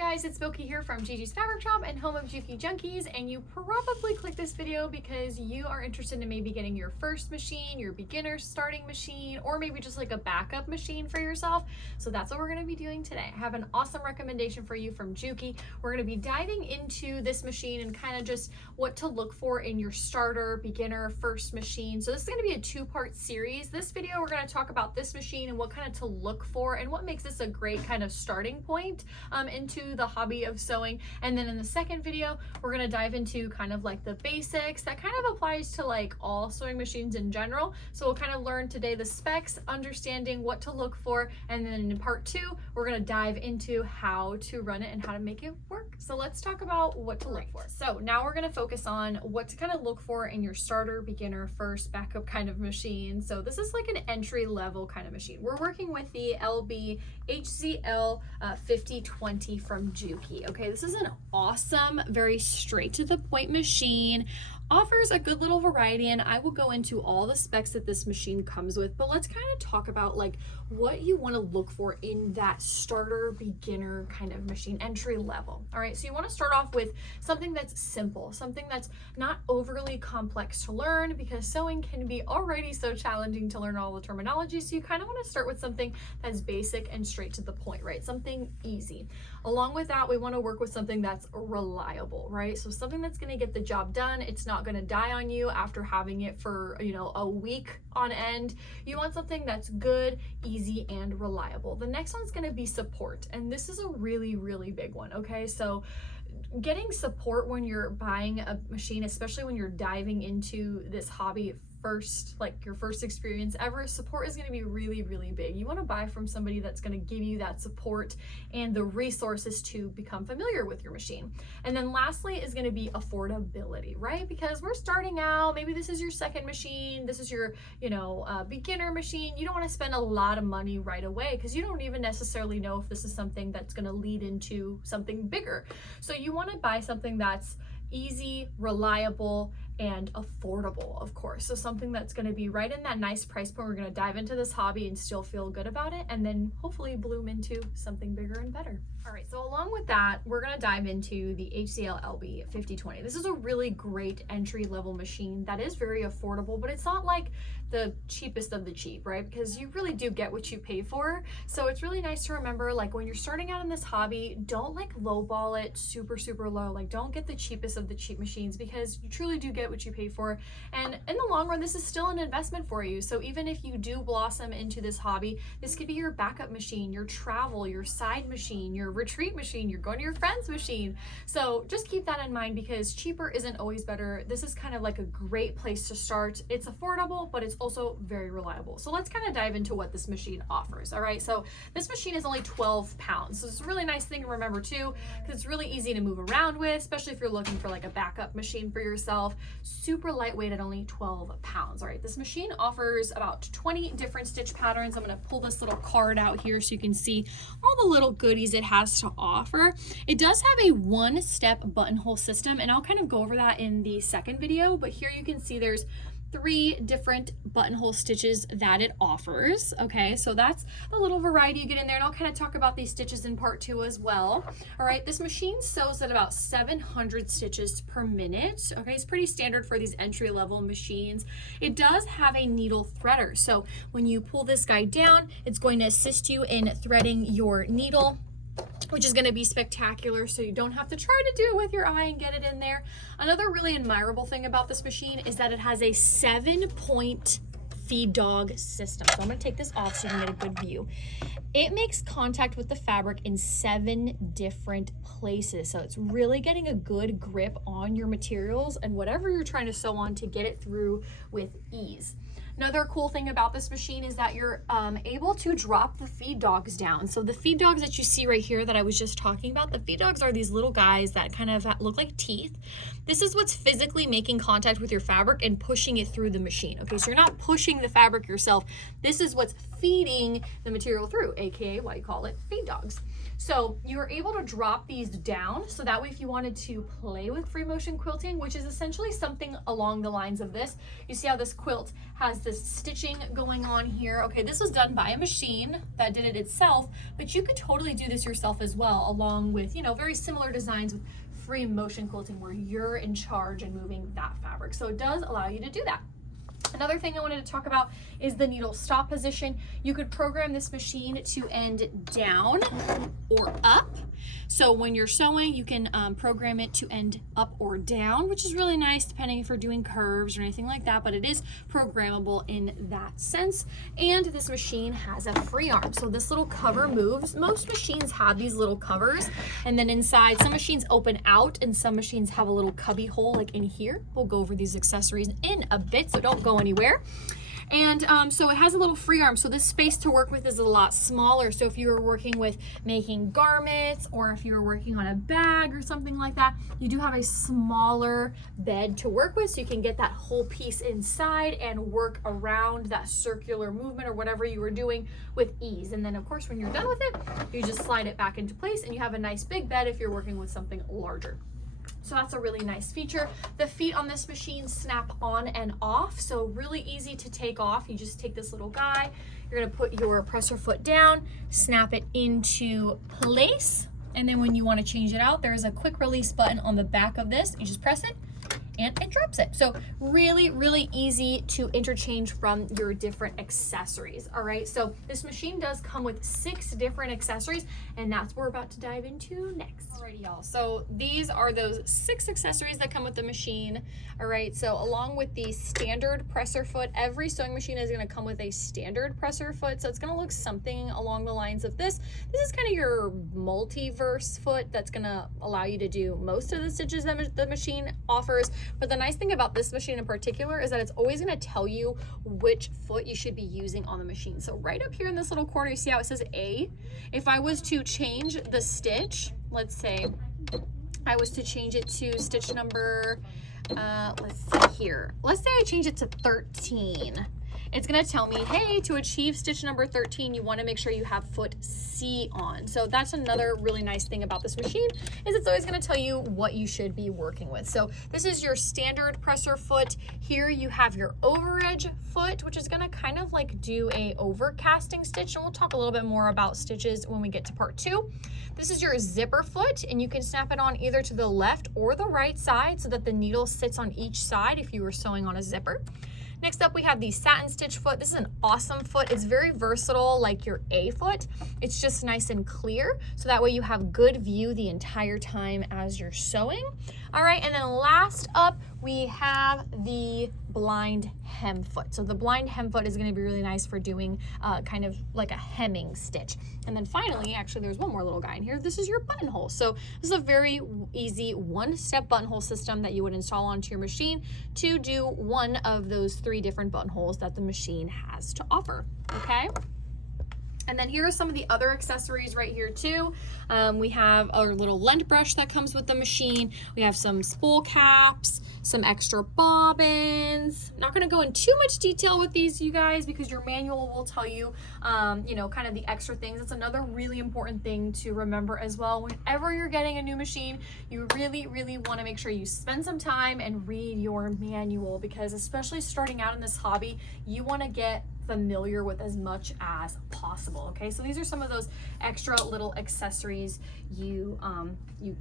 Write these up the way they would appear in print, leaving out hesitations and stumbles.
guys, it's Boki here from Gigi's Fabric Shop and home of Juki Junkies, and you probably clicked this video because you are interested in maybe getting your first machine, your beginner starting machine, or maybe just like a backup machine for yourself. So that's what we're going to be doing today. I have an awesome recommendation for you from Juki. We're going to be diving into this machine and kind of just what to look for in your starter, beginner, first machine. So this is going to be a two-part series. This video we're going to talk about this machine and what kind of to look for and what makes this a great kind of starting point into the hobby of sewing. And then in the second video, we're going to dive into kind of like the basics that kind of applies to like all sewing machines in general. So we'll kind of learn today the specs, understanding what to look for, and then in part two, we're going to dive into how to run it and how to make it work. So let's talk about what to look for. So now we're going to focus on what to kind of look for in your starter, beginner, first, backup kind of machine. So this is like an entry level kind of machine. We're working with the LB Hcl 5020 from Juki. Okay, this is an awesome, very straight to the point machine. Offers a good little variety, and I will go into all the specs that this machine comes with, but let's kind of talk about like what you want to look for in that starter beginner kind of machine, entry level. All right, so you want to start off with something that's simple, something that's not overly complex to learn, because sewing can be already so challenging to learn all the terminology. So you kind of want to start with something that's basic and straight to the point, right? Something easy. Along with that, we want to work with something that's reliable, right? So something that's going to get the job done. It's not going to die on you after having it for, you know, a week on end. You want something that's good, easy, and reliable. The next one's going to be support, and this is a really, really big one. Okay, so getting support when you're buying a machine, especially when you're diving into this hobby first, like your first experience ever, support is going to be really, really big. You want to buy from somebody that's going to give you that support and the resources to become familiar with your machine. And then lastly is going to be affordability, right? Because we're starting out, maybe this is your second machine, this is your, beginner machine. You don't want to spend a lot of money right away because you don't even necessarily know if this is something that's going to lead into something bigger. So you want to buy something that's easy, reliable, and affordable, of course. So something that's going to be right in that nice price point. We're going to dive into this hobby and still feel good about it, and then hopefully bloom into something bigger and better. All right, so along with that, we're going to dive into the Hcl Lb 5020. This is a really great entry-level machine that is very affordable, but it's not like the cheapest of the cheap, right? Because you really do get what you pay for. So it's really nice to remember, like when you're starting out in this hobby, don't like lowball it super, super low. Like don't get the cheapest of the cheap machines, because you truly do get what you pay for. And in the long run, this is still an investment for you. So even if you do blossom into this hobby, this could be your backup machine, your travel, your side machine, your retreat machine, you're going to your friend's machine. So just keep that in mind, because cheaper isn't always better. This is kind of like a great place to start. It's affordable, but it's also very reliable. So let's kind of dive into what this machine offers. All right, so this machine is only 12 pounds. So it's a really nice thing to remember too, because it's really easy to move around with, especially if you're looking for like a backup machine for yourself. Super lightweight at only 12 pounds. All right, this machine offers about 20 different stitch patterns. I'm going to pull this little card out here so you can see all the little goodies it has to offer. It does have a one-step buttonhole system, and I'll kind of go over that in the second video, but here you can see there's 3 different buttonhole stitches that it offers. Okay, so that's a little variety you get in there, and I'll kind of talk about these stitches in part 2 as well. All right, this machine sews at about 700 stitches per minute. Okay, it's pretty standard for these entry-level machines. It does have a needle threader, so when you pull this guy down, it's going to assist you in threading your needle, which is going to be spectacular, so you don't have to try to do it with your eye and get it in there. Another really admirable thing about this machine is that it has a 7-point feed dog system. So I'm going to take this off so you can get a good view. It makes contact with the fabric in 7 different places, so it's really getting a good grip on your materials and whatever you're trying to sew on to get it through with ease. Another cool thing about this machine is that you're able to drop the feed dogs down. So the feed dogs that you see right here that I was just talking about, the feed dogs are these little guys that kind of look like teeth. This is what's physically making contact with your fabric and pushing it through the machine. Okay, so you're not pushing the fabric yourself. This is what's feeding the material through, aka why you call it feed dogs. So you're able to drop these down, so that way if you wanted to play with free motion quilting, which is essentially something along the lines of this, you see how this quilt has this stitching going on here. Okay, this was done by a machine that did it itself, but you could totally do this yourself as well, along with, you know, very similar designs with free motion quilting where you're in charge and moving that fabric. So it does allow you to do that. Another thing I wanted to talk about is the needle stop position. You could program this machine to end down or up. So when you're sewing, you can program it to end up or down, which is really nice depending if you're doing curves or anything like that, but it is programmable in that sense. And this machine has a free arm. So this little cover moves. Most machines have these little covers, and then inside, some machines open out and some machines have a little cubby hole like in here. We'll go over these accessories in a bit, so don't go anywhere. And so it has a little free arm, so this space to work with is a lot smaller. So if you were working with making garments, or if you were working on a bag or something like that, you do have a smaller bed to work with, so you can get that whole piece inside and work around that circular movement or whatever you were doing with ease. And then of course when you're done with it, you just slide it back into place and you have a nice big bed if you're working with something larger. So that's a really nice feature. The feet on this machine snap on and off, so really easy to take off. You just take this little guy, you're gonna put your presser foot down, snap it into place, and then when you wanna change it out, there's a quick release button on the back of this. You just press it and it drops it. So really, really easy to interchange from your different accessories. All right, so this machine does come with 6 different accessories, and that's what we're about to dive into next. Alrighty, y'all, so these are those 6 accessories that come with the machine. All right, so along with the standard presser foot, every sewing machine is gonna come with a standard presser foot, so it's gonna look something along the lines of this. This is kind of your multiverse foot that's gonna allow you to do most of the stitches that the machine offers. But the nice thing about this machine in particular is that it's always going to tell you which foot you should be using on the machine. So right up here in this little corner, you see how it says A? If I was to change the stitch, let's say I was to change it to stitch number, let's see here. Let's say I change it to 13. It's gonna tell me, hey, to achieve stitch number 13, you wanna make sure you have foot C on. So that's another really nice thing about this machine, is it's always gonna tell you what you should be working with. So this is your standard presser foot. Here you have your overedge foot, which is gonna kind of like do a overcasting stitch, and we'll talk a little bit more about stitches when we get to part 2. This is your zipper foot, and you can snap it on either to the left or the right side so that the needle sits on each side if you were sewing on a zipper. Next up, we have the satin stitch foot. This is an awesome foot. It's very versatile, like your A foot. It's just nice and clear, so that way you have good view the entire time as you're sewing. All right, and then last up, we have the blind hem foot. So the blind hem foot is gonna be really nice for doing kind of like a hemming stitch. And then finally, actually there's one more little guy in here. This is your buttonhole. So this is a very easy one-step buttonhole system that you would install onto your machine to do one of those 3 different buttonholes that the machine has to offer, okay? And then here are some of the other accessories right here too. We have our little lint brush that comes with the machine. We have some spool caps, some extra bobbins. Not gonna go in too much detail with these, you guys, because your manual will tell you, you know, kind of the extra things. It's another really important thing to remember as well. Whenever you're getting a new machine, you really, really wanna make sure you spend some time and read your manual, because especially starting out in this hobby, you wanna get familiar with as much as possible. Okay, so these are some of those extra little accessories you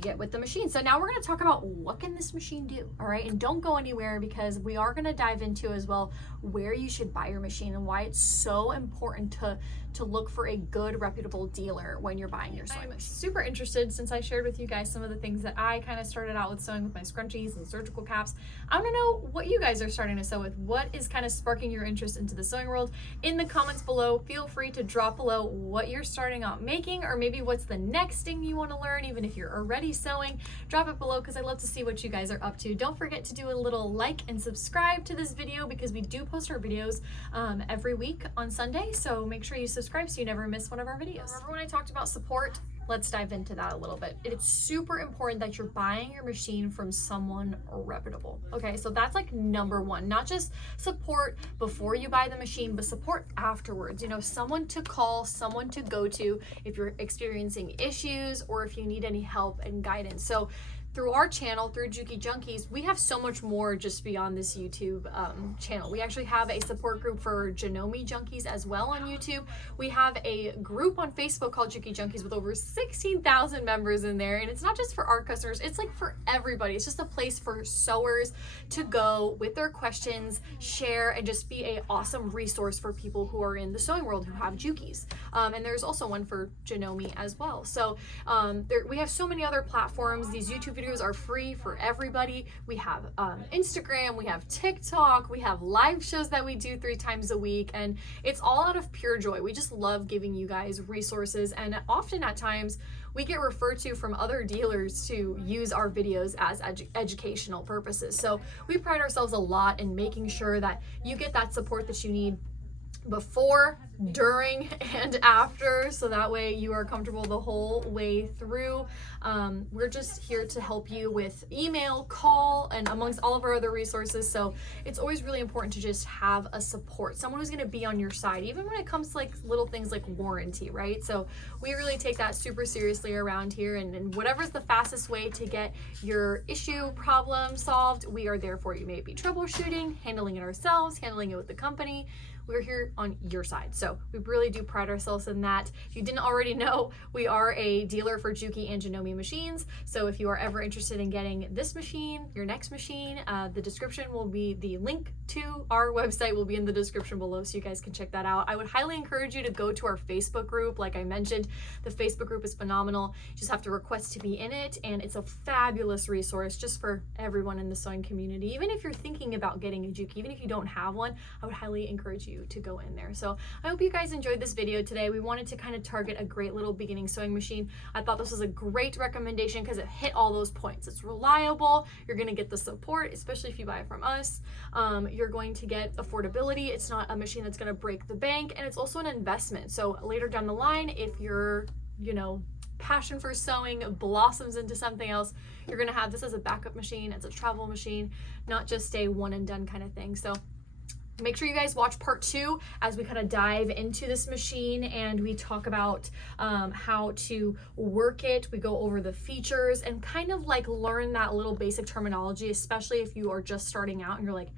get with the machine. So now we're going to talk about what can this machine do. All right, and don't go anywhere, because we are going to dive into as well where you should buy your machine and why it's so important to look for a good reputable dealer when you're buying your sewing machine. I'm super interested, since I shared with you guys some of the things that I kind of started out with sewing with my scrunchies and surgical caps. I want to know what you guys are starting to sew with. What is kind of sparking your interest into the sewing world? In the comments below, feel free to drop below what you're starting out making, or maybe what's the next thing you want to learn, even if you're already sewing. Drop it below, because I love to see what you guys are up to. Don't forget to do a little like and subscribe to this video, because we do post our videos every week on Sunday, so make sure you subscribe so you never miss one of our videos. Remember when I talked about support let's dive into that a little bit. It's super important that you're buying your machine from someone reputable. Okay, so that's like number one. Not just support before you buy the machine, but support afterwards. You know, someone to call, someone to go to if you're experiencing issues or if you need any help and guidance. So through our channel, through Juki Junkies, we have so much more just beyond this YouTube channel. We actually have a support group for Janome Junkies as well on YouTube. We have a group on Facebook called Juki Junkies with over 16,000 members in there. And it's not just for our customers, it's like for everybody. It's just a place for sewers to go with their questions, share, and just be an awesome resource for people who are in the sewing world who have Jukis. And there's also one for Janome as well. So we have so many other platforms. These YouTube videos are free for everybody. We have Instagram, we have TikTok, we have live shows that we do 3 times a week, and it's all out of pure joy. We just love giving you guys resources, and often at times we get referred to from other dealers to use our videos as educational purposes. So we pride ourselves a lot in making sure that you get that support that you need before, during, and after, so that way you are comfortable the whole way through. We're just here to help you with email, call, and amongst all of our other resources. So it's always really important to just have a support, someone who's going to be on your side, even when it comes to like little things like warranty, right? So we really take that super seriously around here, and whatever's the fastest way to get your issue problem solved, we are there for you. Maybe troubleshooting, handling it ourselves, handling it with the company. We're here on your side. So we really do pride ourselves in that. If you didn't already know, we are a dealer for Juki and Janome machines. So if you are ever interested in getting this machine, your next machine, the description will be, the link to our website will be in the description below, so you guys can check that out. I would highly encourage you to go to our Facebook group. Like I mentioned, the Facebook group is phenomenal. You just have to request to be in it, and it's a fabulous resource just for everyone in the sewing community. Even if you're thinking about getting a Juki, even if you don't have one, I would highly encourage you to go in there. So I hope you guys enjoyed this video today. We wanted to kind of target a great little beginning sewing machine. I thought this was a great recommendation because it hit all those points. It's reliable, you're going to get the support, especially if you buy it from us. You're going to get affordability. It's not a machine that's going to break the bank, and it's also an investment. So later down the line, if your passion for sewing blossoms into something else, you're going to have this as a backup machine, as a travel machine, not just a one and done kind of thing. So make sure you guys watch part 2 as we kind of dive into this machine and we talk about how to work it. We go over the features and kind of like learn that little basic terminology, especially if you are just starting out and you're like,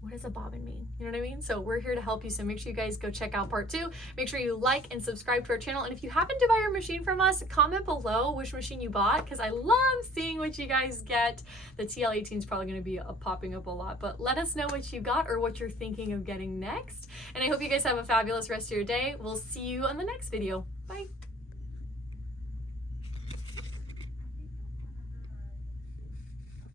what does a bobbin mean? You know what I mean? So we're here to help you. So make sure you guys go check out part 2. Make sure you like and subscribe to our channel. And if you happen to buy your machine from us, comment below which machine you bought, because I love seeing what you guys get. The TL18 is probably going to be popping up a lot, but let us know what you got or what you're thinking of getting next. And I hope you guys have a fabulous rest of your day. We'll see you on the next video. Bye.